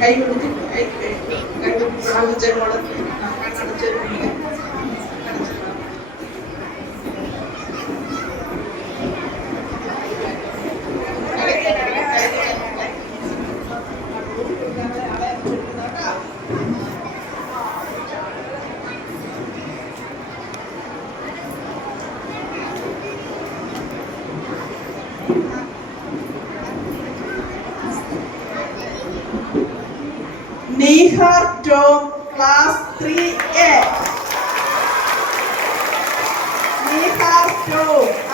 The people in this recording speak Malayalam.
കൈ പിടിച്ച് കൈ പിടിച്ച് കണ്ണടച്ച് Nihar Tom, Class 3A. Nihar Tom.